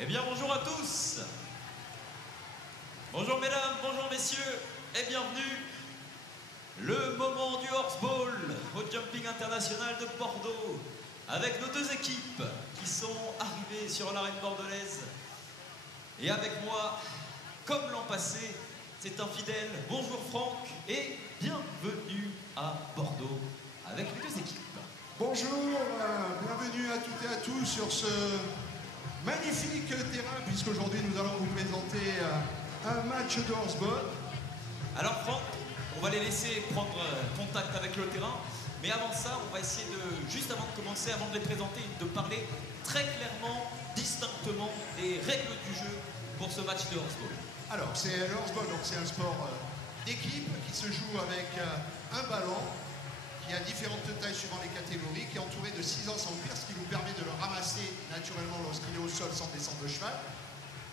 Eh bien bonjour à tous. Bonjour mesdames, bonjour messieurs et bienvenue. Le moment du horseball au Jumping International de Bordeaux avec nos deux équipes qui sont arrivées sur l'arène bordelaise. Et avec moi, comme l'an passé, c'est un fidèle. Bonjour Franck et bienvenue à Bordeaux avec les deux équipes. Bonjour, bienvenue à toutes et à tous sur ce magnifique terrain, puisqu'aujourd'hui nous allons vous présenter un match de horseball. Alors Franck, on va les laisser prendre contact avec le terrain, mais avant ça, on va essayer de, juste avant de commencer, avant de les présenter, de parler très clairement, distinctement des règles du jeu pour ce match de horseball. Alors, c'est le horseball, donc c'est un sport d'équipe qui se joue avec un ballon qui a différentes tailles suivant les catégories, qui est entouré de 6 ans sans cuir, ce qui nous permet de le ramasser naturellement lorsqu'il est au sol sans descendre de cheval.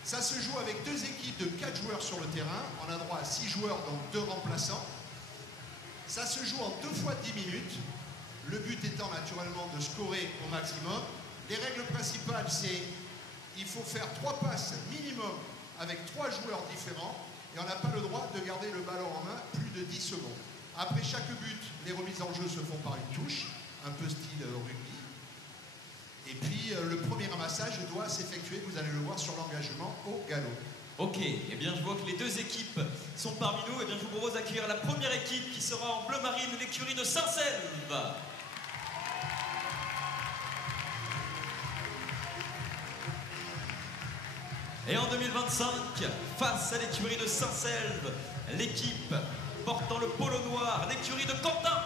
Ça se joue avec deux équipes de 4 joueurs sur le terrain. On a droit à 6 joueurs, donc 2 remplaçants. Ça se joue en 2 fois 10 minutes. Le but étant naturellement de scorer au maximum. Les règles principales, c'est il faut faire 3 passes minimum avec 3 joueurs différents. Et on n'a pas le droit de garder le ballon en main plus de 10 secondes. Après chaque but, les remises en jeu se font par une touche, un peu style rugby. Et puis le premier ramassage doit s'effectuer, vous allez le voir, sur l'engagement au galop. Ok, eh bien je vois que les deux équipes sont parmi nous. Eh bien je vous propose d'accueillir la première équipe qui sera en bleu marine, l'écurie de Saint-Selve. Et en 2025, face à l'écurie de Saint-Selve, l'équipe portant le polo noir, l'écurie de Quentin.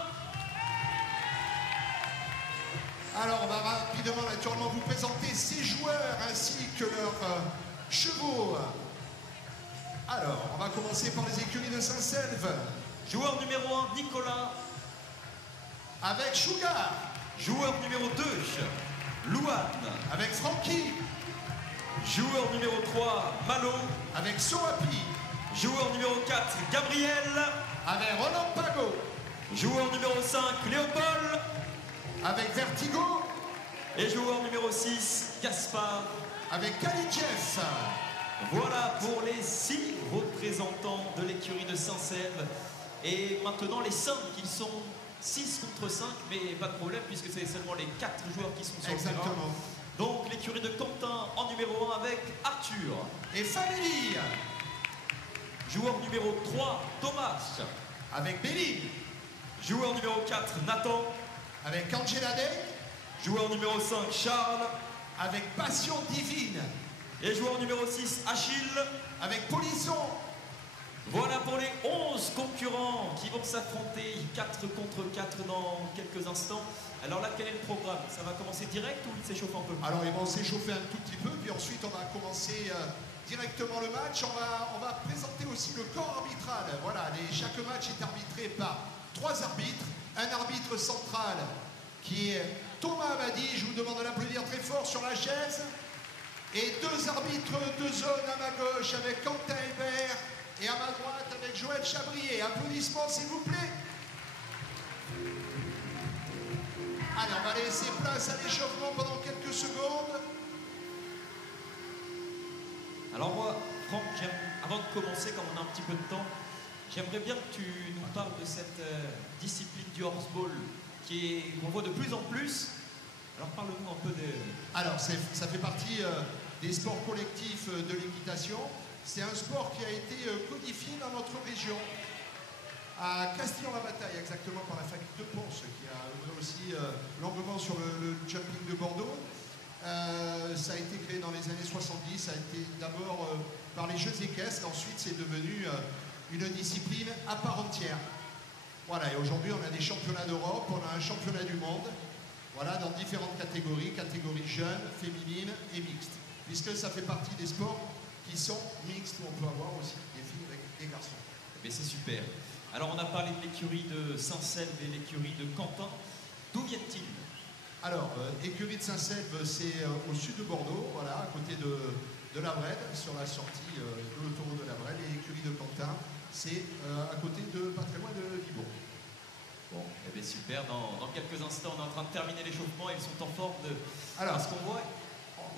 Alors on va rapidement naturellement vous présenter ces joueurs ainsi que leurs chevaux. Alors on va commencer par les écuries de Saint-Selve. Joueur numéro 1, Nicolas. Avec Sugar. Joueur numéro 2, Louane. Avec Francky. Joueur numéro 3, Malo. Avec Soapi. Joueur numéro 4, Gabriel. Avec Roland Pago. Joueur numéro 5, Léopold. Avec Vertigo. Et joueur numéro 6, Gaspard. Avec Kalitchev. Voilà pour les 6 représentants de l'écurie de Saint-Selve. Et maintenant les 5, ils sont 6 contre 5, mais pas de problème puisque c'est seulement les 4 joueurs qui sont sur le terrain. Exactement. Donc l'écurie de Quentin en numéro 1 avec Arthur. Et Family. Joueur numéro 3, Thomas. Avec Béline. Joueur numéro 4, Nathan. Avec Angela Day. Joueur numéro 5, Charles. Avec Passion Divine. Et joueur numéro 6, Achille. Avec Polisson. Voilà pour les 11 concurrents qui vont s'affronter 4 contre 4 dans quelques instants. Alors là, quel est le programme? Ça va commencer direct ou il s'échauffe un peu? Alors ils vont s'échauffer un tout petit peu, puis ensuite on va commencer directement le match. On va présenter aussi le corps arbitral. Voilà, chaque match est arbitré par 3 arbitres. Un arbitre central qui est Thomas Abadi, je vous demande de l'applaudir très fort sur la chaise. Et 2 arbitres de zone à ma gauche avec Quentin Hébert et à ma droite avec Joël Chabrier. Applaudissements s'il vous plaît. Allez, on va laisser place à l'échauffement pendant quelques secondes. Alors moi, Franck, avant de commencer, comme on a un petit peu de temps, j'aimerais bien que tu nous parles de cette discipline du horseball qu'on voit de plus en plus. Alors parle-nous un peu de... Alors, ça fait partie des sports collectifs de l'équitation. C'est un sport qui a été codifié dans notre région, à Castillon-la-Bataille, exactement, par la faculté de Ponce, qui a œuvré aussi longuement sur le jumping de Bordeaux. Ça a été créé dans les années 70, ça a été d'abord par les jeux équestres, ensuite c'est devenu une discipline à part entière. Voilà, et aujourd'hui on a des championnats d'Europe, on a un championnat du monde, voilà, dans différentes catégories, catégories jeunes, féminines et mixtes, puisque ça fait partie des sports qui sont mixtes, où on peut avoir aussi des filles avec des garçons. Mais c'est super. Alors on a parlé de l'écurie de Saint-Selve et l'écurie de Quentin. D'où viennent-ils? Alors, écurie de Saint-Selve, c'est au sud de Bordeaux, voilà, à côté de la Brède, sur la sortie de l'autoroute de la Brède. Et l'écurie de Quentin, c'est à côté de, pas très loin de Libourg. Bon, eh bien super. Dans quelques instants, on est en train de terminer l'échauffement. Ils sont en forme de... Alors, parce qu'on voit...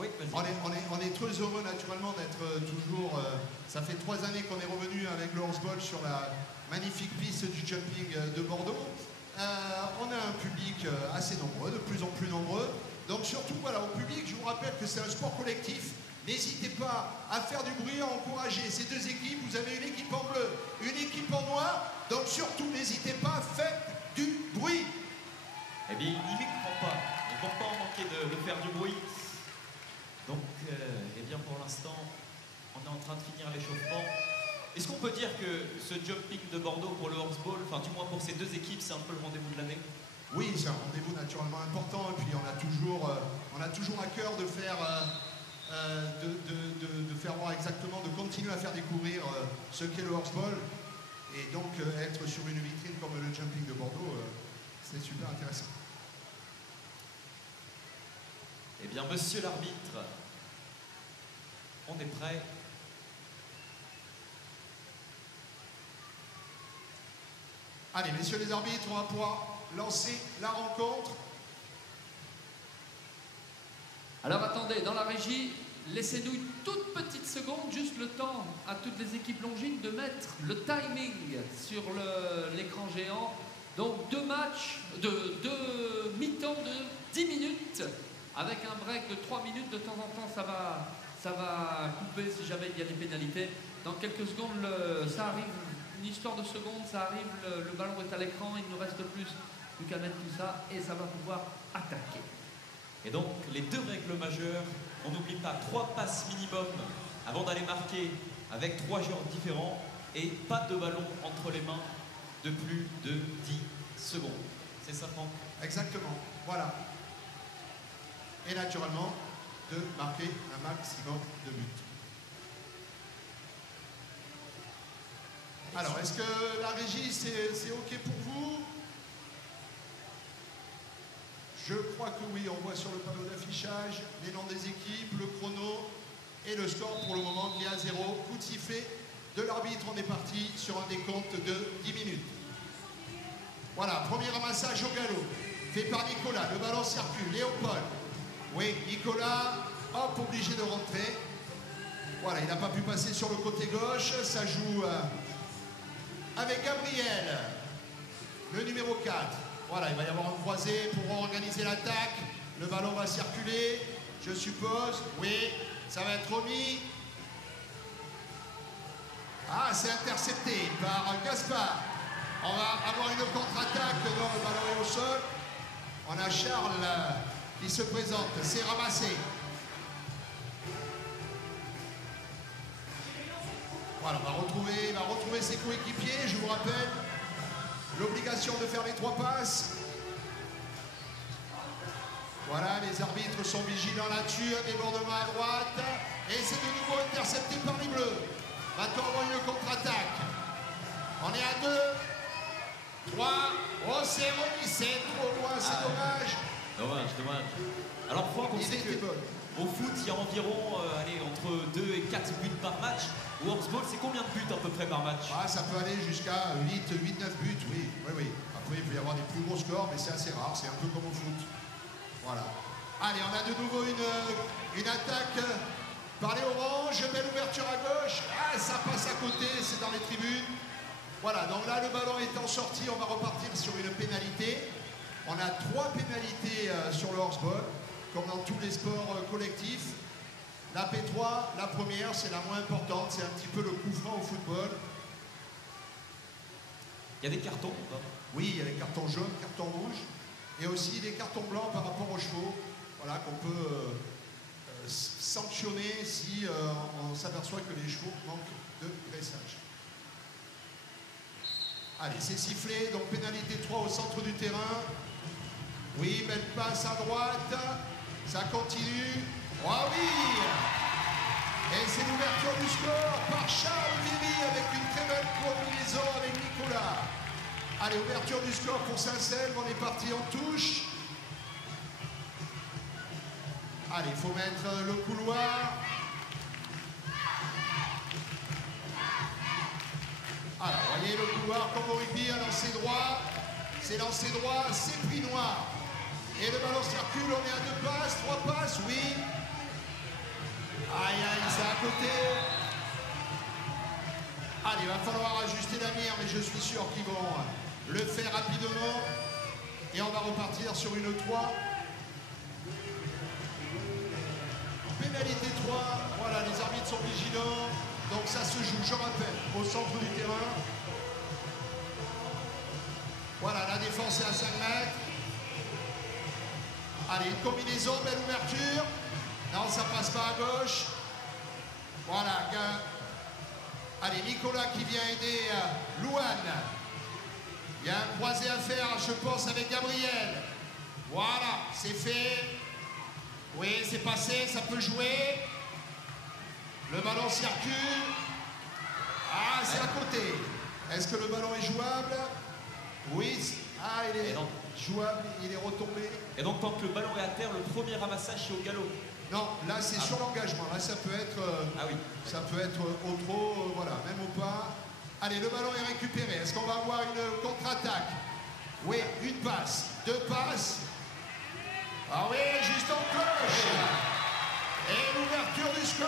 Oui, on est très heureux naturellement d'être toujours... ça fait 3 années qu'on est revenu avec le Horseball sur la magnifique piste du jumping de Bordeaux. On a un public assez nombreux, de plus en plus nombreux. Donc surtout, voilà, au public, je vous rappelle que c'est un sport collectif. N'hésitez pas à faire du bruit, à encourager ces deux équipes. Vous avez une équipe en bleu, une équipe en noir. Donc surtout, n'hésitez pas, faites du bruit. Eh bien, il n'y comprend pas. Il ne faut pas en manquer de faire du bruit. Donc, eh bien, pour l'instant, on est en train de finir l'échauffement. Est-ce qu'on peut dire que ce jumping de Bordeaux pour le Horseball, enfin du moins pour ces deux équipes, c'est un peu le rendez-vous de l'année? Oui, c'est un rendez-vous naturellement important. Et puis on a toujours à cœur de faire, de faire voir exactement, de continuer à faire découvrir ce qu'est le Horseball. Et donc être sur une vitrine comme le jumping de Bordeaux, c'est super intéressant. Eh bien, monsieur l'arbitre, on est prêt. Allez, messieurs les arbitres, on va pouvoir lancer la rencontre. Alors attendez, dans la régie, laissez-nous une toute petite seconde, juste le temps à toutes les équipes longines de mettre le timing sur l'écran géant. Donc deux mi-temps de 10 minutes, avec un break de 3 minutes. De temps en temps, ça va couper si jamais il y a des pénalités. Dans quelques secondes, ça arrive. Une histoire de secondes, ça arrive, le ballon est à l'écran, il ne nous reste plus qu'à mettre tout ça et ça va pouvoir attaquer. Et donc, les deux règles majeures, on n'oublie pas 3 passes minimum avant d'aller marquer avec 3 joueurs différents et pas de ballon entre les mains de plus de 10 secondes. C'est ça, Franck? Exactement, voilà. Et naturellement, de marquer un maximum de buts. Alors, est-ce que la régie, c'est OK pour vous? Je crois que oui, on voit sur le panneau d'affichage les noms des équipes, le chrono et le score pour le moment qui est à 0. Coup de sifflet de l'arbitre, on est parti sur un décompte de 10 minutes. Voilà, premier ramassage au galop, fait par Nicolas, le ballon circule, Léopold. Oui, Nicolas, hop, obligé de rentrer. Voilà, il n'a pas pu passer sur le côté gauche, ça joue... avec Gabriel, le numéro 4. Voilà, il va y avoir un croisé pour organiser l'attaque. Le ballon va circuler, je suppose. Oui, ça va être remis. Ah, c'est intercepté par Gaspard. On va avoir une contre-attaque. Non, le ballon est au sol. On a Charles qui se présente. C'est ramassé. Voilà, il va retrouver ses coéquipiers. Je vous rappelle l'obligation de faire les 3 passes. Voilà, les arbitres sont vigilants là-dessus. Un débordement à droite. Et c'est de nouveau intercepté par les Bleus. Maintenant, on va une contre-attaque. On est à 2, 3. Oh, c'est remis. C'est trop loin. C'est dommage. Dommage. Alors, Franck, on sait que au foot, il y a environ entre 2 et 4 buts par match. Au Horseball, c'est combien de buts à peu près par match? Ah, ça peut aller jusqu'à 8, 9 buts, oui. Après, il peut y avoir des plus gros scores, mais c'est assez rare. C'est un peu comme au foot. Voilà. Allez, on a de nouveau une attaque par les oranges. Belle ouverture à gauche. Ah, ça passe à côté, c'est dans les tribunes. Voilà, donc là, le ballon étant sorti, on va repartir sur une pénalité. On a 3 pénalités sur le Horseball, comme dans tous les sports collectifs. La P3, la première, c'est la moins importante, c'est un petit peu le coup franc au football. Il y a des cartons ou pas? Oui, il y a les cartons jaunes, cartons rouges, et aussi des cartons blancs par rapport aux chevaux, voilà, qu'on peut sanctionner si on s'aperçoit que les chevaux manquent de dressage. Allez, c'est sifflé, donc pénalité 3 au centre du terrain. Oui, belle passe à droite, ça continue. Oh oui! Et c'est l'ouverture du score par Charles Viry avec une très belle combinaison avec Nicolas. Allez, ouverture du score pour Saint-Selve, on est parti en touche. Allez, il faut mettre le couloir. Alors, voyez le couloir comme au rugby, un lancer droit. C'est lancé droit, c'est pris noir. Et le ballon circule, on est à 2 passes, 3 passes, oui. Allez, il va falloir ajuster la mire, mais je suis sûr qu'ils vont le faire rapidement. Et on va repartir sur une 3. Pénalité 3. Voilà, les arbitres sont vigilants. Donc ça se joue, je rappelle, au centre du terrain. Voilà, la défense est à 5 mètres. Allez, une combinaison, belle ouverture. Non, ça passe pas à gauche. Voilà. Allez, Nicolas qui vient aider Louane. Il y a un croisé à faire, je pense, avec Gabriel. Voilà, c'est fait. Oui, c'est passé, ça peut jouer. Le ballon circule. Ah, c'est à côté. Est-ce que le ballon est jouable? Oui. Ah, il est jouable, il est retombé. Et donc, tant que le ballon est à terre, le premier ramassage, c'est au galop. Non, là, c'est sur l'engagement. Là, ça peut être, ça peut être au trot, voilà, même au pas. Allez, le ballon est récupéré. Est-ce qu'on va avoir une contre-attaque? Oui, une passe, 2 passes. Ah oui, juste en cloche. Et l'ouverture du score.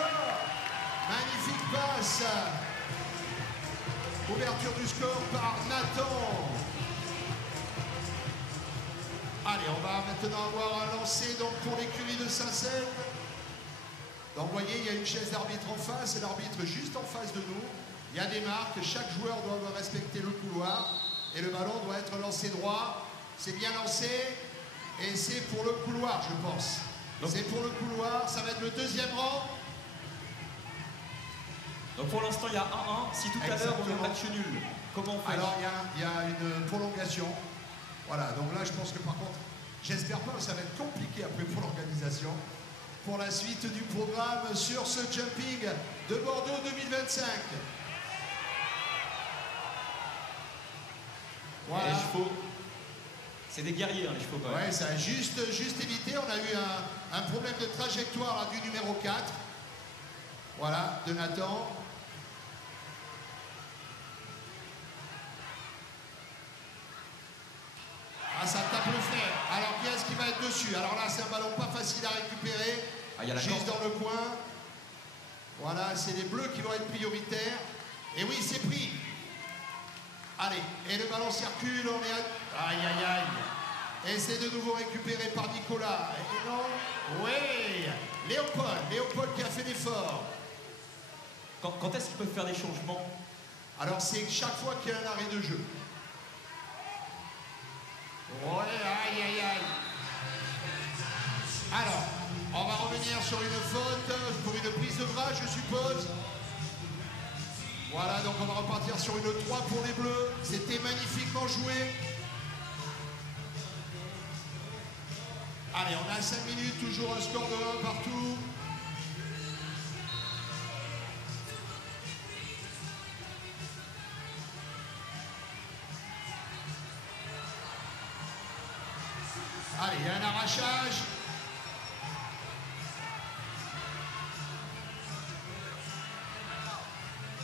Magnifique passe. Ouverture du score par Nathan. Allez, on va maintenant avoir un lancer donc, pour l'écurie de Saint-Seine. Donc vous voyez, il y a une chaise d'arbitre en face et l'arbitre juste en face de nous. Il y a des marques, chaque joueur doit respecter le couloir et le ballon doit être lancé droit. C'est bien lancé et c'est pour le couloir, je pense. C'est pour le couloir, ça va être le 2e rang. Donc pour l'instant, il y a 1-1. Si tout à l'heure on a match nul, comment on fait? Alors il y a une prolongation. Voilà, donc là je pense que par contre, j'espère pas que ça va être compliqué après pour l'organisation. Pour la suite du programme sur ce jumping de Bordeaux 2025. Voilà. Les chevaux, c'est des guerriers, hein, les chevaux. Ouais, ça a juste évité. On a eu un problème de trajectoire là, du numéro 4. Voilà, de Nathan. Ah, ça tape le flair. Alors, qui est-ce qui va être dessus? Alors là, c'est un ballon pas facile à récupérer. Ah, y a la juste dans le coin. Voilà, c'est les bleus qui vont être prioritaires. Et oui, c'est pris. Allez, et le ballon circule. On est à... Aïe, aïe, aïe. Et c'est de nouveau récupéré par Nicolas. Et non. Oui. Léopold qui a fait l'effort. Quand est-ce qu'ils peuvent faire des changements? Alors, c'est chaque fois qu'il y a un arrêt de jeu. Ouais, aïe, aïe, aïe. Alors, on va revenir sur une faute pour une prise de bras, je suppose. Voilà, donc on va repartir sur une 3 pour les Bleus. C'était magnifiquement joué. Allez, on a 5 minutes, toujours un score de 1 partout. Allez, il y a un arrachage.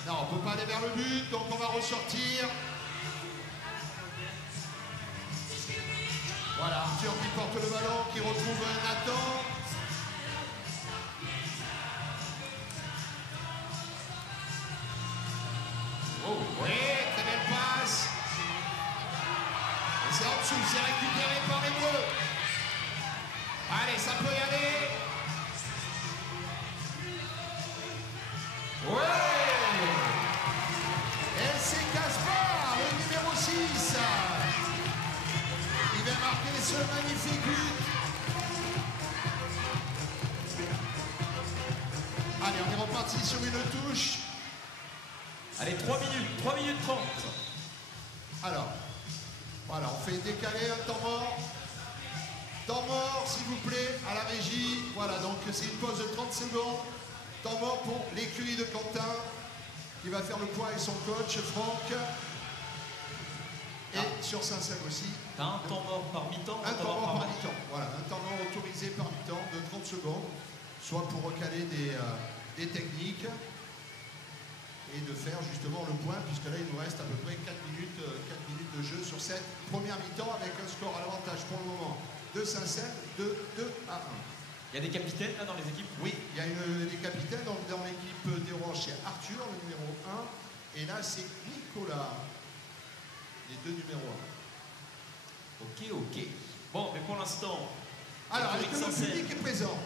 Non, on ne peut pas aller vers le but, donc on va ressortir. Voilà, Arthur qui porte le ballon, qui retrouve Nathan. Oh, oui, très belle passe. Et c'est en dessous, c'est récupéré par les Bleus. Allez, ça peut y aller. Ouais. Et c'est Gaspard, le numéro 6. Il va marquer ce magnifique but. Allez, on est reparti sur une touche. Allez, 3 minutes 30. Alors, voilà, on fait décaler un temps mort. Temps mort, s'il vous plaît, à la régie. Voilà, donc c'est une pause de 30 secondes. Temps mort pour l'écurie de Quentin, qui va faire le point avec son coach, Franck. Et sur Saint-Seine aussi. T'as un temps mort par mi-temps? Un temps mort par mi-temps. Voilà, un temps mort autorisé par mi-temps de 30 secondes, soit pour recaler des techniques et de faire justement le point, puisque là il nous reste à peu près 4 minutes de jeu sur cette première mi-temps avec un score à l'avantage pour le moment de Saint-Seine de 2-1. Il y a des capitaines là dans les équipes? Oui, il y a des capitaines dans l'équipe d'Orange, c'est Arthur, le numéro 1, Et là, c'est Nicolas. Les deux numéros 1. Ok, ok. Bon, mais pour l'instant... Alors, est-ce que le public est présent?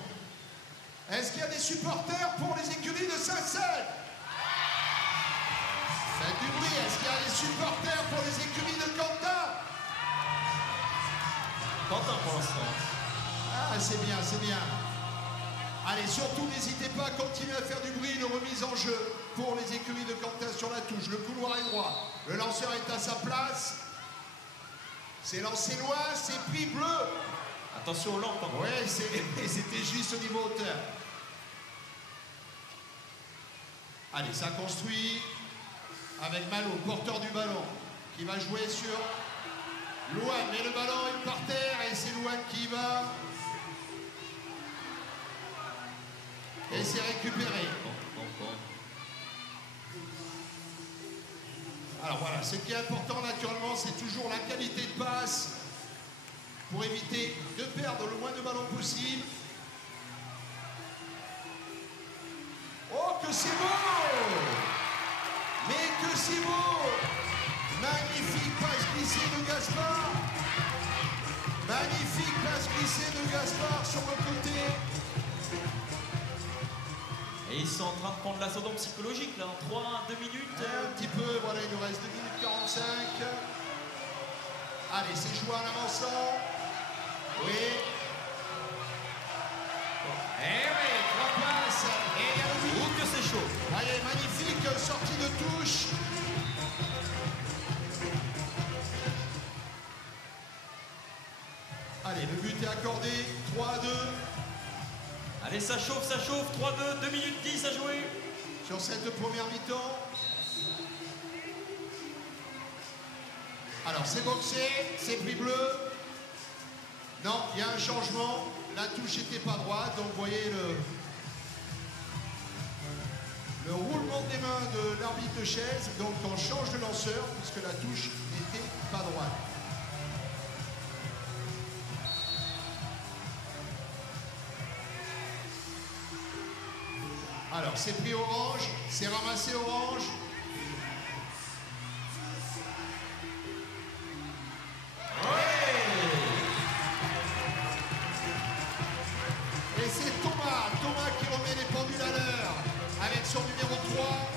Est-ce qu'il y a des supporters pour les écuries de Saint-Seine? Faites du bruit. Est-ce qu'il y a des supporters pour les écuries de Quentin? Quentin pour l'instant. Ah, c'est bien, c'est bien. Allez, surtout, n'hésitez pas à continuer à faire du bruit. Une remise en jeu pour les écuries de Quentin sur la touche. Le couloir est droit. Le lanceur est à sa place. C'est lancé loin, c'est pris bleu. Attention aux lampes. Hein. Ouais, c'était juste au niveau hauteur. Allez, ça construit avec Malo, porteur du ballon, qui va jouer sur Louane. Mais le ballon est par terre et c'est Louane qui va. Et c'est récupéré. Alors voilà, ce qui est important naturellement, c'est toujours la qualité de passe pour éviter de perdre le moins de ballons possible. Oh, que c'est beau! Mais que c'est beau! Magnifique passe glissée de Gaspard. Magnifique passe glissée de Gaspard sur le côté. Et ils sont en train de prendre l'ascendant psychologique là, en 3, 2 minutes. Un petit peu, voilà, il nous reste 2 minutes 45. Allez, c'est joué en avançant. Oui. Eh oui, 3 passes. Et il y a le but. Oh que c'est chaud. Allez, magnifique sortie de touche. Allez, le but est accordé. 3-2. Allez, ça chauffe, 3-2, 2 minutes 10 à jouer. Sur cette première mi-temps. Alors, c'est boxé, c'est pris bleu. Non, il y a un changement. La touche n'était pas droite, donc vous voyez le roulement des mains de l'arbitre de chaise. Donc, on change de lanceur puisque la touche n'était pas droite. Alors, c'est pris orange, c'est ramassé orange. Et c'est Thomas qui remet les pendules à l'heure avec son numéro 3.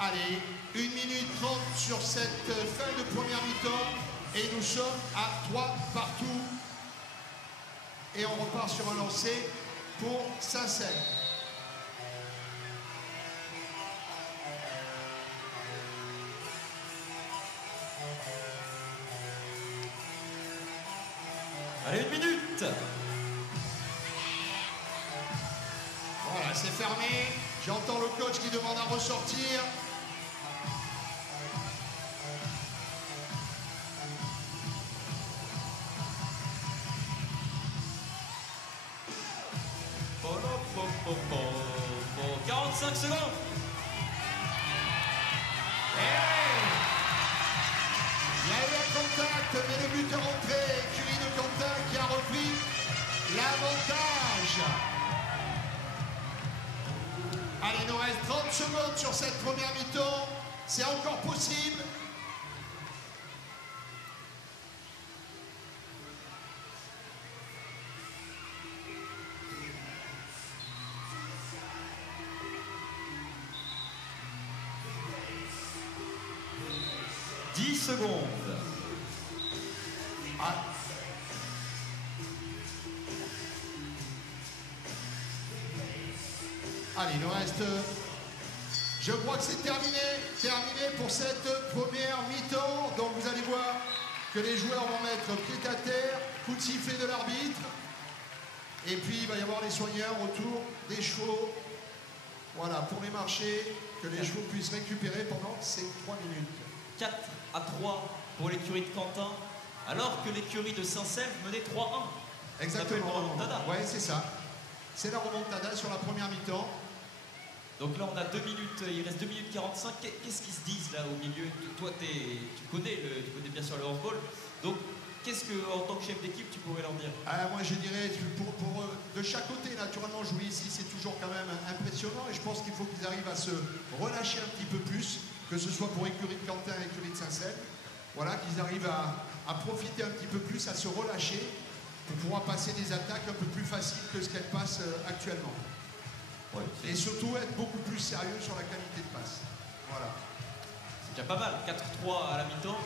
Allez, 1 minute 30 sur cette fin de première mi-temps et nous sommes à 3 partout. Et on repart sur un lancer pour Saint-Seine. Allez, 1 minute. Voilà, c'est fermé. J'entends le coach qui demande à ressortir. Bon, 45 secondes. Il y a eu un contact, mais le but est rentré. Curie de Quentin qui a repris l'avantage. Allez, il nous reste 30 secondes sur cette première mi-temps. C'est encore possible. Secondes. Ah. Allez, il nous reste... Je crois que c'est terminé pour cette première mi-temps. Donc vous allez voir que les joueurs vont mettre pied à terre, coup de sifflet de l'arbitre. Et puis il va y avoir les soigneurs autour des chevaux. Voilà, pour les marchés, que les chevaux puissent récupérer pendant ces 3 minutes. 4-3 pour l'écurie de Quentin, alors que l'écurie de Saint-Seine menait 3-1. Exactement. Ouais, c'est ça. C'est la remontada sur la première mi-temps. Donc là, on a 2 minutes, il reste 2 minutes 45. Qu'est-ce qu'ils se disent là au milieu? Toi, tu connais bien sûr le handball. Donc, qu'est-ce que, en tant que chef d'équipe, tu pourrais leur dire? Moi, je dirais, de chaque côté, naturellement, jouer ici, c'est toujours quand même impressionnant. Et je pense qu'il faut qu'ils arrivent à se relâcher un petit peu plus, que ce soit pour écurie de Quentin et écurie de Saint-Cel. Voilà, qu'ils arrivent à profiter un petit peu plus, à se relâcher, pour pouvoir passer des attaques un peu plus faciles que ce qu'elles passent actuellement. Ouais, et surtout être beaucoup plus sérieux sur la qualité de passe. Voilà. C'est déjà pas mal, 4-3 à la mi-temps.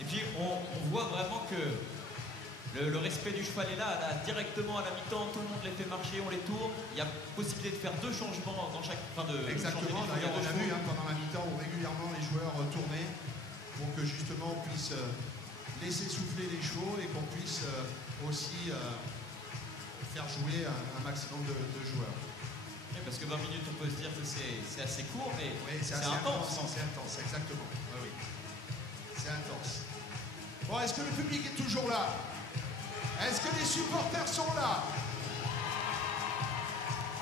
Et puis on voit vraiment que le respect du cheval est là, directement à la mi-temps, tout le monde les fait marcher, on les tourne. Il y a possibilité de faire 2 changements dans chaque fin de. Exactement, d'ailleurs on a vu pendant la mi-temps où régulièrement les joueurs tournaient pour que justement on puisse laisser souffler les chevaux et qu'on puisse aussi faire jouer un maximum de joueurs. Oui, parce que 20 minutes, on peut se dire que c'est assez court, mais oui, c'est intense. C'est intense, exactement. Oui. C'est intense. Bon, est-ce que le public est toujours là? Est-ce que les supporters sont là?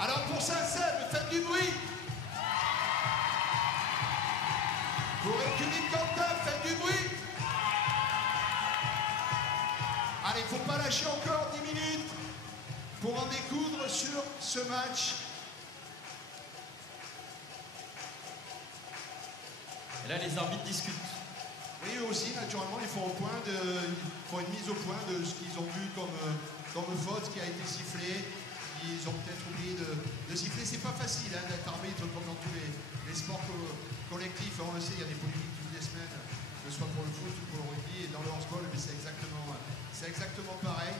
Alors pour Saint-Cel, faites du bruit. Pour écurie de Quentin, faites du bruit. Allez, il ne faut pas lâcher encore 10 minutes pour en découdre sur ce match. Et là, les arbitres discutent. Oui, eux aussi, naturellement, ils font une mise au point de ce qu'ils ont vu comme faute qui a été sifflée. Ils ont peut-être oublié de siffler. C'est pas facile d'être arbitre comme dans tous les sports collectifs. On le sait, il y a des polémiques toutes les semaines, que ce soit pour le foot ou pour le rugby. Et dans le handball, c'est exactement pareil.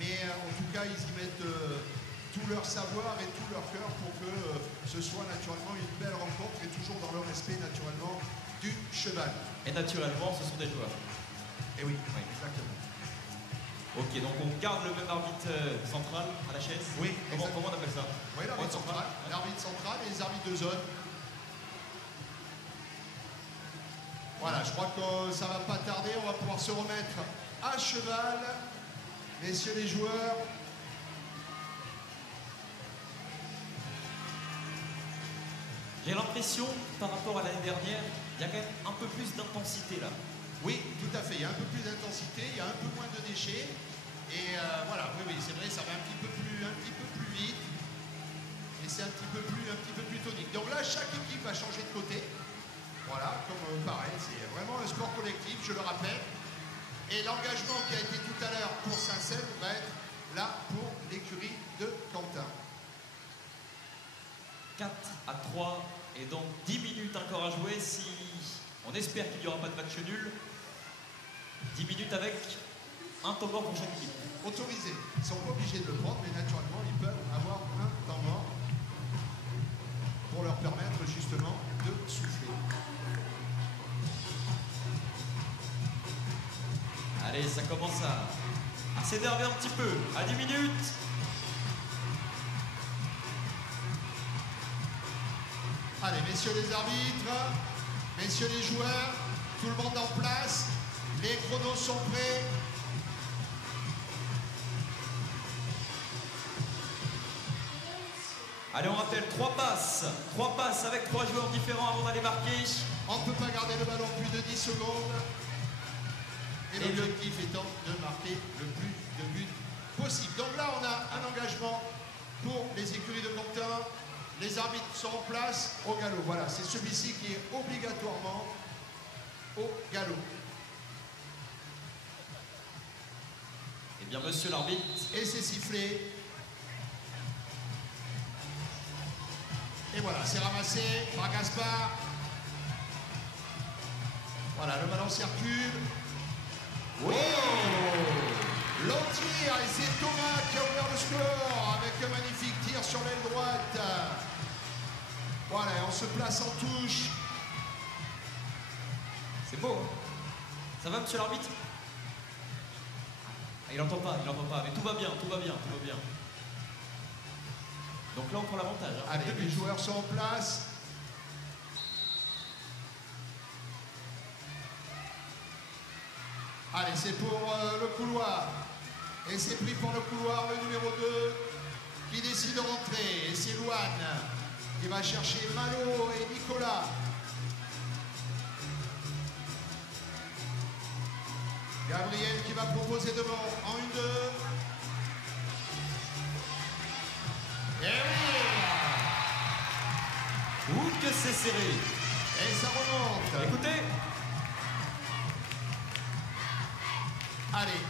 Mais en tout cas, ils y mettent tout leur savoir et tout leur cœur pour que ce soit naturellement une belle rencontre et toujours dans le respect naturellement du cheval. Et naturellement, ce sont des joueurs. Et oui, exactement. Ok, donc on garde le même arbitre central à la chaise. Oui, comment on appelle ça? Oui, l'arbitre central. L'arbitre central et les arbitres de zone. Voilà, je crois que ça va pas tarder. On va pouvoir se remettre à cheval. Messieurs les joueurs. J'ai l'impression, par rapport à l'année dernière, il y a quand même un peu plus d'intensité là. Oui, tout à fait. Il y a un peu plus d'intensité, il y a un peu moins de déchets. Et voilà, oui, c'est vrai, ça va un petit peu plus vite. Et c'est un petit peu plus tonique. Donc là, chaque équipe va changer de côté. Voilà, comme pareil, c'est vraiment un sport collectif, je le rappelle. Et l'engagement qui a été tout à l'heure pour Saint-Cel va être là pour l'écurie de Quentin. 4-3 et donc 10 minutes encore à jouer. Si on espère qu'il n'y aura pas de match nul, 10 minutes avec un temps mort pour chaque équipe. Autorisé. Ils ne sont pas obligés de le prendre, mais naturellement, ils peuvent avoir un temps mort pour leur permettre justement de souffler. Allez, ça commence à s'énerver un petit peu. À 10 minutes. Allez, messieurs les arbitres, messieurs les joueurs, tout le monde en place. Les chronos sont prêts. Allez, on rappelle 3 passes. 3 passes avec 3 joueurs différents avant d'aller marquer. On ne peut pas garder le ballon plus de 10 secondes. Et l'objectif étant de marquer le plus de buts possible. Donc là, on a un engagement pour les écuries de Quentin. Les arbitres sont en place au galop. Voilà, c'est celui-ci qui est obligatoirement au galop. Eh bien, monsieur l'arbitre. Et c'est sifflé. Et voilà, c'est ramassé par Gaspard. Voilà, le ballon circule. Oui, l'on tire et c'est Thomas qui a ouvert le score avec un magnifique tir sur l'aile droite. Voilà, on se place en touche. C'est beau, hein? Ça va, monsieur l'arbitre? Il n'entend pas, mais tout va bien. Donc là, on prend l'avantage. Hein. Allez, les joueurs sont en place. Allez, c'est pour le couloir. Et c'est pris pour le couloir, le numéro 2 qui décide de rentrer. Et c'est Louane qui va chercher Malo et Nicolas. Gabriel qui va proposer devant en 1-2. Et oui! Ouh, que c'est serré. Et ça remonte. Écoutez. Allez,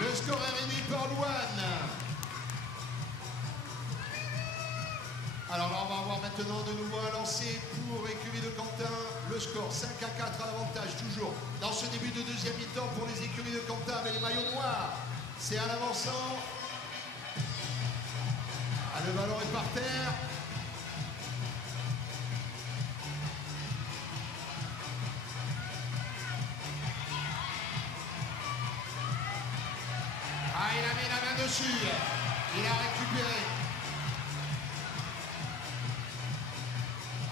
le score est réduit par Louane. Alors là, on va avoir maintenant de nouveau un lancer pour écurie de Quentin. Le score 5-4 à l'avantage, toujours dans ce début de deuxième mi-temps pour les écuries de Quentin avec les maillots noirs. C'est un avançant. Ah, le ballon est par terre. Ah, il a mis la main dessus. Il a récupéré.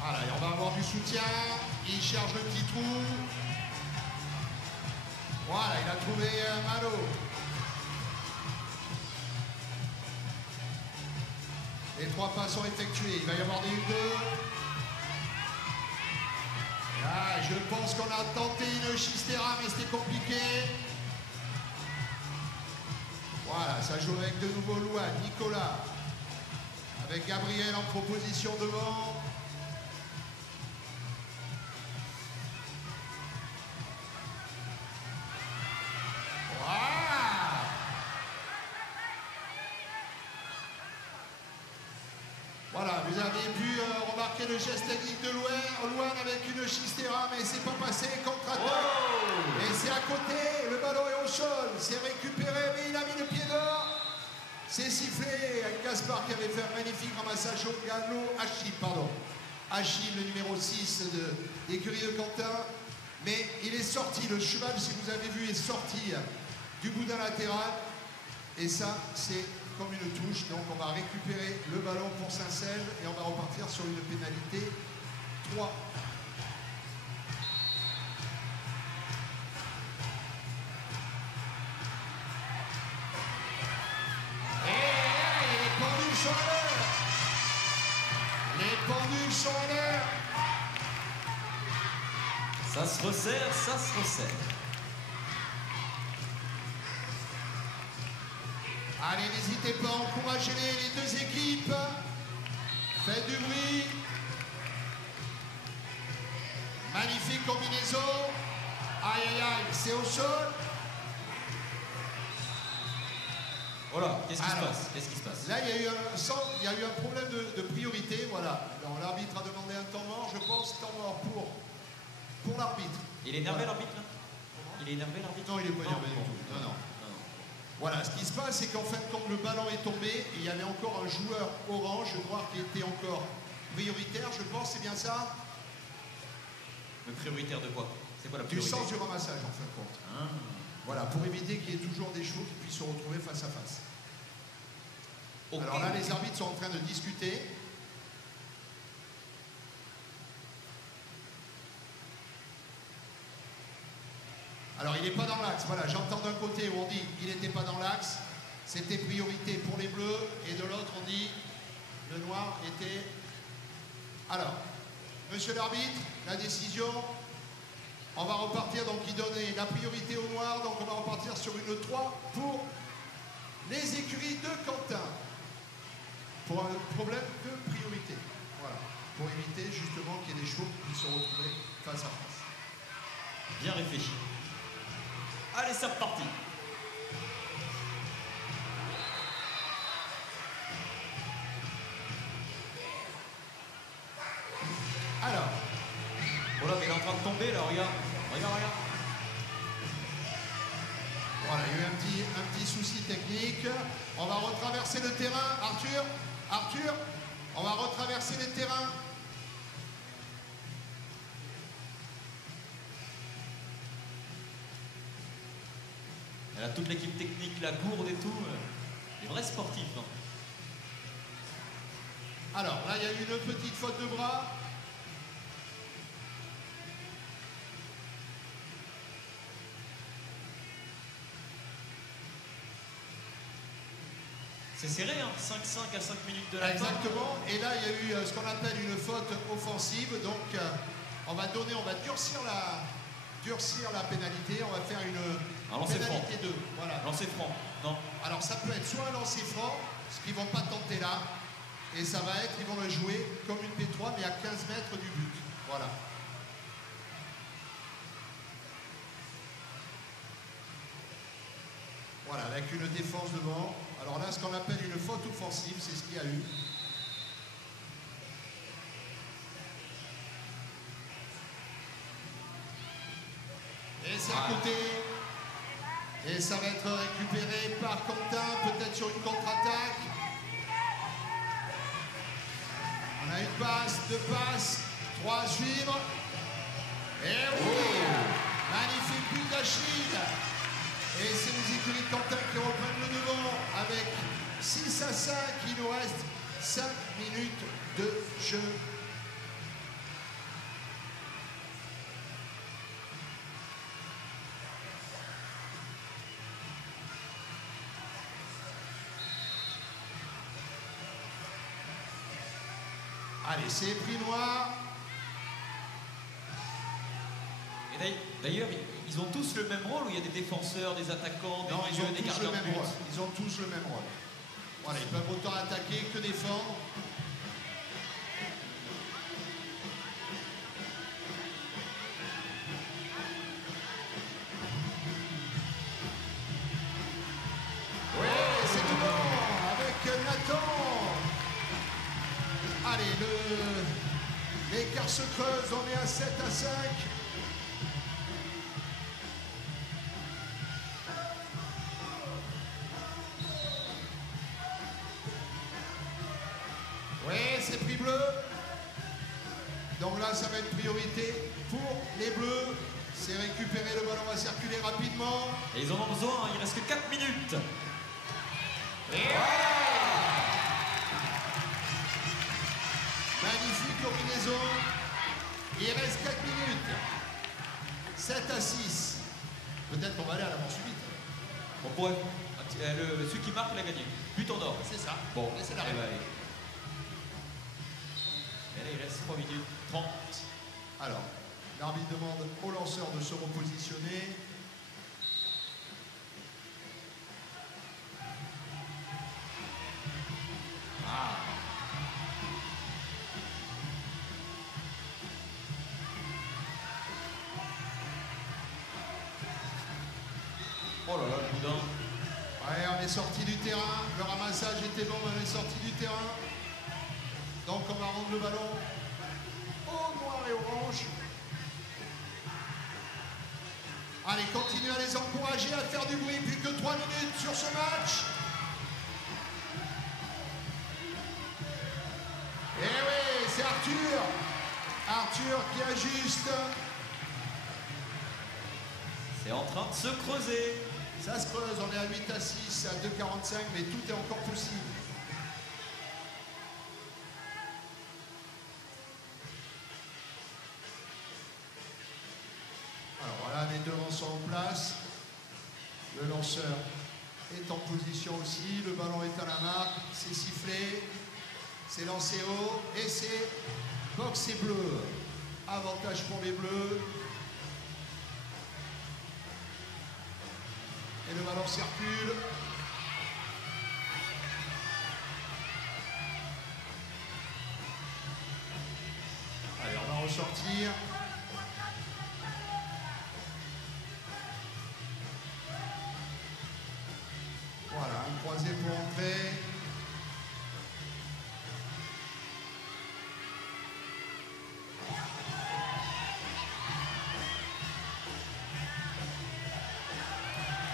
Voilà, et on va avoir du soutien. Il cherche le petit trou. Voilà, il a trouvé Malo. Les 3 pas sont effectués. Il va y avoir des 1-2. Là, je pense qu'on a tenté une chistera, mais c'était compliqué. Voilà, ça joue avec de nouveau Louane, Nicolas. Avec Gabriel en proposition devant. Voilà, vous avez pu remarquer le geste technique de Louane avec une chistera, mais c'est pas passé, contre-attaque. Oh! Et c'est à côté, le ballon est au sol, c'est récupéré, mais il a mis le pied d'or. C'est sifflé avec Gaspard qui avait fait un magnifique ramassage au galop. Achille, le numéro 6 de l'écurie de Quentin. Mais il est sorti, le cheval, si vous avez vu, est sorti du boudin latéral. Et ça, c'est comme une touche. Donc on va récupérer le ballon pour Saint-Selve et on va repartir sur une pénalité 3. Et les pendules sont à l'heure. Les pendules sont à l'heure. Ça se resserre, ça se resserre. Allez, n'hésitez pas à encourager les deux équipes. Faites du bruit. Magnifique combinaison. Aïe, aïe, aïe, c'est au sol. Voilà, qu'est-ce qui se Alors, passe? Qu'est-ce qui se passe? Là, il y a eu un problème de priorité. Voilà. L'arbitre a demandé un temps mort. Je pense temps mort pour l'arbitre. Il est énervé, Voilà. l'arbitre, là? Il est énervé, l'arbitre? Non, il n'est pas énervé du Non. tout. Non, non. Voilà, ce qui se passe, c'est qu'en fin de compte, le ballon est tombé et il y avait encore un joueur orange, noir, qui était encore prioritaire, je pense, c'est bien ça? Le prioritaire de quoi? C'est quoi la Du priorité? sens du ramassage, en fin de compte. Ah. Voilà, pour éviter qu'il y ait toujours des chevaux qui puissent se retrouver face à face. Ok. Alors là, les arbitres sont en train de discuter. Alors, il n'est pas dans l'axe. Voilà, j'entends d'un côté où on dit qu'il n'était pas dans l'axe, c'était priorité pour les bleus, et de l'autre, on dit le noir était. Alors, monsieur l'arbitre, la décision, on va repartir, donc il donnait la priorité au noir, donc on va repartir sur une 3 pour les écuries de Quentin. Pour un problème de priorité. Voilà. Pour éviter justement qu'il y ait des chevaux qui puissent se retrouver face à face. Bien réfléchi. Allez, c'est reparti. Alors, Oh là, mais il est en train de tomber, là, regarde. Regarde, regarde. voilà, il y a eu un petit souci technique. On va retraverser le terrain. Arthur, on va retraverser le terrain. Elle a toute l'équipe technique, la gourde et tout. Des vrais sportifs. Hein. Alors, là, il y a eu une petite faute de bras. C'est serré, hein. 5-5 à 5 minutes de la fin. Exactement. Et là, il y a eu ce qu'on appelle une faute offensive. Donc, on va durcir durcir la pénalité. On va faire une pénalité 2. Voilà. Lancer franc, non? Alors ça peut être soit un lancer franc, ce qu'ils ne vont pas tenter là, et ça va être, ils vont le jouer comme une P3, mais à 15 mètres du but. Voilà. Voilà, avec une défense devant. Alors là, ce qu'on appelle une faute offensive, c'est ce qu'il y a eu. Et c'est à côté. Et ça va être récupéré par Quentin, peut-être sur une contre-attaque. On a une passe, 2 passes, 3 à suivre. Et oui, magnifique but d'Achille. Et c'est les écuries de Quentin qui reprennent le devant avec 6 à 5. Il nous reste 5 minutes de jeu. Allez, c'est pris noir. Et d'ailleurs, ils ont tous le même rôle, ou il y a des défenseurs, des attaquants, des milieux, des gardiens de but? Ils ont tous le même rôle. Voilà, ils peuvent autant attaquer que défendre. Oui, c'est tout bon avec Nathan. Allez, l'écart se creuse, on est à 7 à 5. Oui, c'est pris bleu. Donc là, ça va être priorité pour les bleus. C'est récupérer, le ballon va circuler rapidement. Et ils en ont besoin, il reste que 4 minutes. Et voilà. Magnifique combinaison. Il reste 4 minutes. 7 à 6. Peut-être qu'on va aller à l'avant subite. On pourrait. Celui qui marque, il a gagné. But en or. C'est ça. Bon, laissez la allez, règle. allez. Et là, il reste 3 minutes 30. Alors, l'arbitre demande au lanceur de se repositionner. Ah. Oh là là, le boudin. Ouais, on est sorti du terrain. Le ramassage était bon, mais on est sorti du terrain. Donc on va rendre le ballon au noir et orange. Allez, continuez à les encourager à faire du bruit. Plus que 3 minutes sur ce match. Et oui, c'est Arthur. Arthur qui ajuste. C'est en train de se creuser. Ça se creuse, on est à 8 à 6, à 2,45, mais tout est encore possible. Alors voilà, les devants sont en place. Le lanceur est en position aussi. Le ballon est à la marque. C'est sifflé. C'est lancé haut. Et c'est box et bleu. Avantage pour les bleus. Et le ballon circule. Allez, on va ressortir. Voilà, un croisé pour entrer.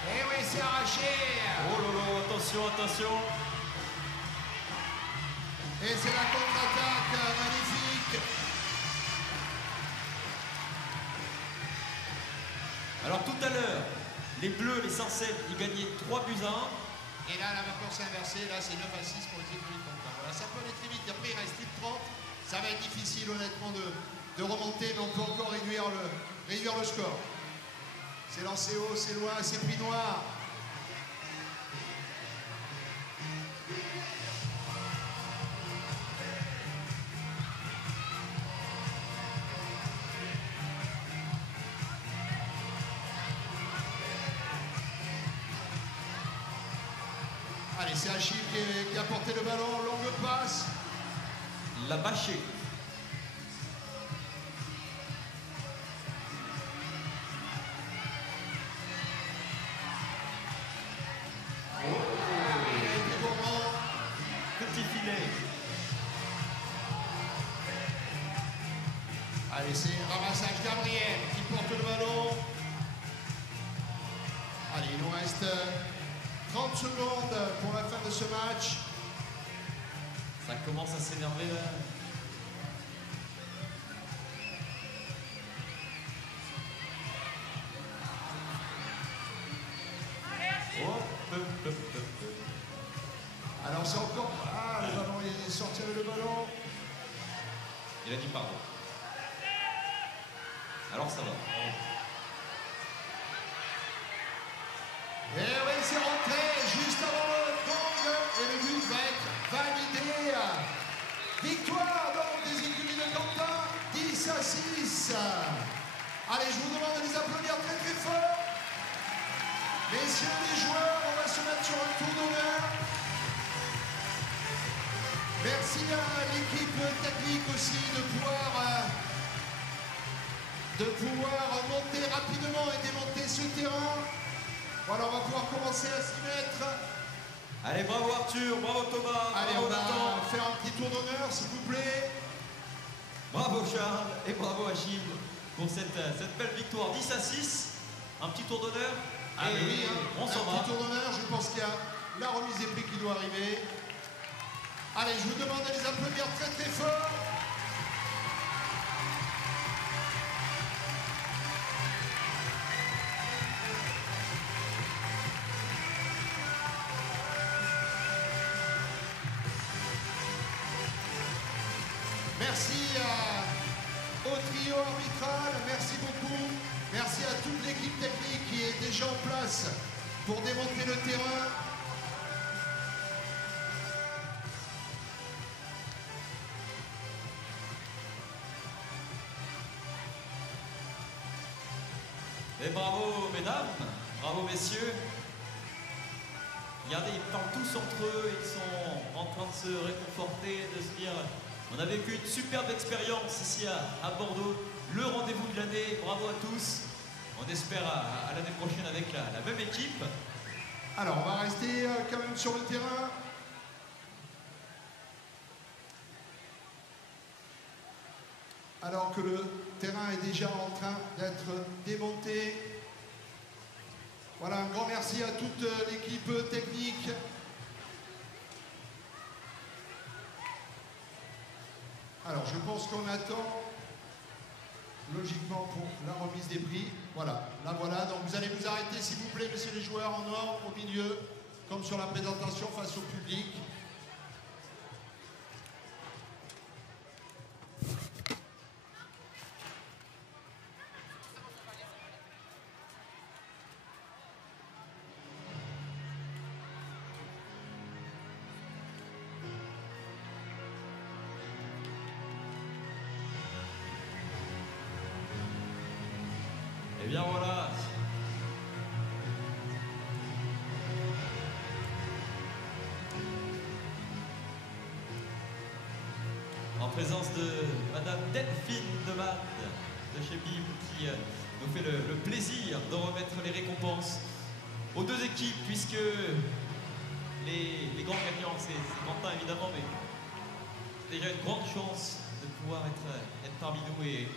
Et oui, c'est arraché. Oh lolo, attention, attention. Et c'est la contre-attaque magnifique. Alors tout à l'heure, les bleus, les Sarcelles, ils gagnaient 3 buts à 1. Et là, la vapeur s'est inversée. Là, c'est 9 à 6 pour les écuries de Quentin. Voilà, ça peut aller très vite. Après, il reste plus de 30. Ça va être difficile, honnêtement, de remonter, mais on peut encore réduire le score. C'est lancé haut, c'est loin, c'est pris noir. c'est Achille qui a porté le ballon, longue passe. La bâché. Il a été gourmand. Petit filet. Allez, c'est ramassage Gabriel qui porte le ballon. Allez, il nous reste 30 secondes pour la fin de ce match. Ça commence à s'énerver là. Alors c'est encore... Ah, le ballon, il est sorti avec le ballon. Il a dit pardon. Alors ça va. Et oui, c'est rentré juste avant le gong et le but va être validé. Victoire donc des écuries de Quentin, 10-6. Allez, je vous demande de les applaudir très très fort. Messieurs les joueurs, on va se mettre sur un tour d'honneur. Merci à l'équipe technique aussi de pouvoir monter rapidement et démonter ce terrain. Voilà, on va pouvoir commencer à s'y mettre. Allez, bravo Arthur, bravo Thomas, Allez, bravo on Nathan. va faire un petit tour d'honneur, s'il vous plaît. Bravo Charles et bravo Achille pour cette belle victoire 10-6. Un petit tour d'honneur. Ah et mais oui, hein, on s'en un va. petit tour d'honneur, je pense qu'il y a la remise des prix qui doit arriver. Allez, je vous demande de les applaudir très très fort. Merci au trio arbitral, merci beaucoup. Merci à toute l'équipe technique qui est déjà en place pour démonter le terrain. Et bravo mesdames, bravo messieurs. Regardez, ils parlent tous entre eux, ils sont en train de se réconforter, de se dire on a vécu une superbe expérience ici à Bordeaux, le rendez-vous de l'année, bravo à tous. On espère à l'année prochaine avec la même équipe. Alors, on va rester quand même sur le terrain. Alors que le terrain est déjà en train d'être démonté. Voilà, un grand merci à toute l'équipe technique. Alors, je pense qu'on attend logiquement pour la remise des prix. Voilà, là voilà. Donc, vous allez vous arrêter, s'il vous plaît, messieurs les joueurs, en ordre, au milieu, comme sur la présentation face au public. Et bien voilà. En présence de Madame Delphine Demade de chez BIM qui nous fait le plaisir de remettre les récompenses aux deux équipes puisque les grands gagnants, c'est Quentin évidemment, mais déjà une grande chance de pouvoir être parmi nous et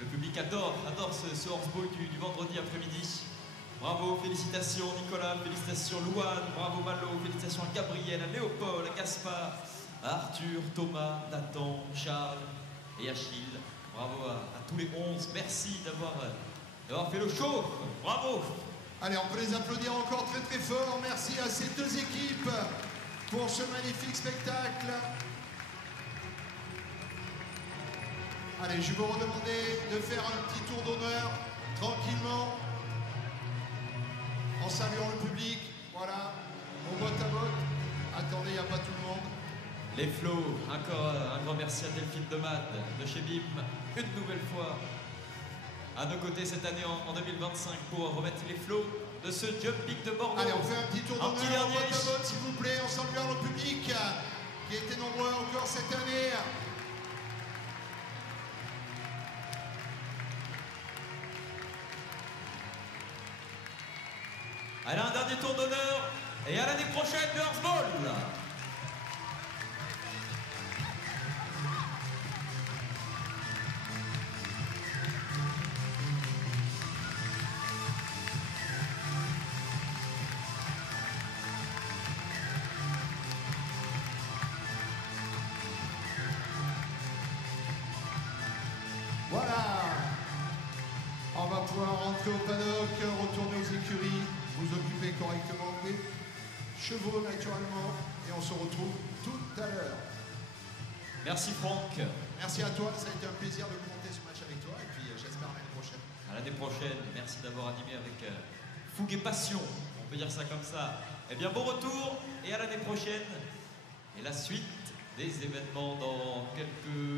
le public adore ce horseball du vendredi après-midi. Bravo, félicitations Nicolas, félicitations Louane, bravo Malo, félicitations à Gabriel, à Léopold, à Gaspard, à Arthur, Thomas, Nathan, Charles et Achille. Bravo à tous les 11, merci d'avoir fait le show, bravo. Allez, on peut les applaudir encore très très fort. Merci à ces deux équipes pour ce magnifique spectacle. Allez, je vais vous redemander de faire un petit tour d'honneur, tranquillement, en saluant le public. Voilà, au botte à botte. Attendez, il n'y a pas tout le monde. Les flots, encore un grand merci à Delphine Demade de chez BIM, une nouvelle fois à nos côtés cette année en 2025 pour remettre les flots de ce jumping de Bordeaux. Allez, on fait un petit tour Un petit d'honneur en dernier. boîte à bottes, s'il vous plaît, en saluant le public qui était nombreux encore cette année. Allez, un dernier tour d'honneur et à l'année prochaine, le Horseball. Voilà. On va pouvoir rentrer au paddock, retourner aux écuries, vous occuper correctement des chevaux naturellement et on se retrouve tout à l'heure. Merci Franck. Merci à toi, ça a été un plaisir de commenter ce match avec toi et puis j'espère à l'année prochaine. À l'année prochaine. Merci d'avoir animé avec fougue et passion. On peut dire ça comme ça. Eh bien, bon retour et à l'année prochaine. Et la suite des événements dans quelques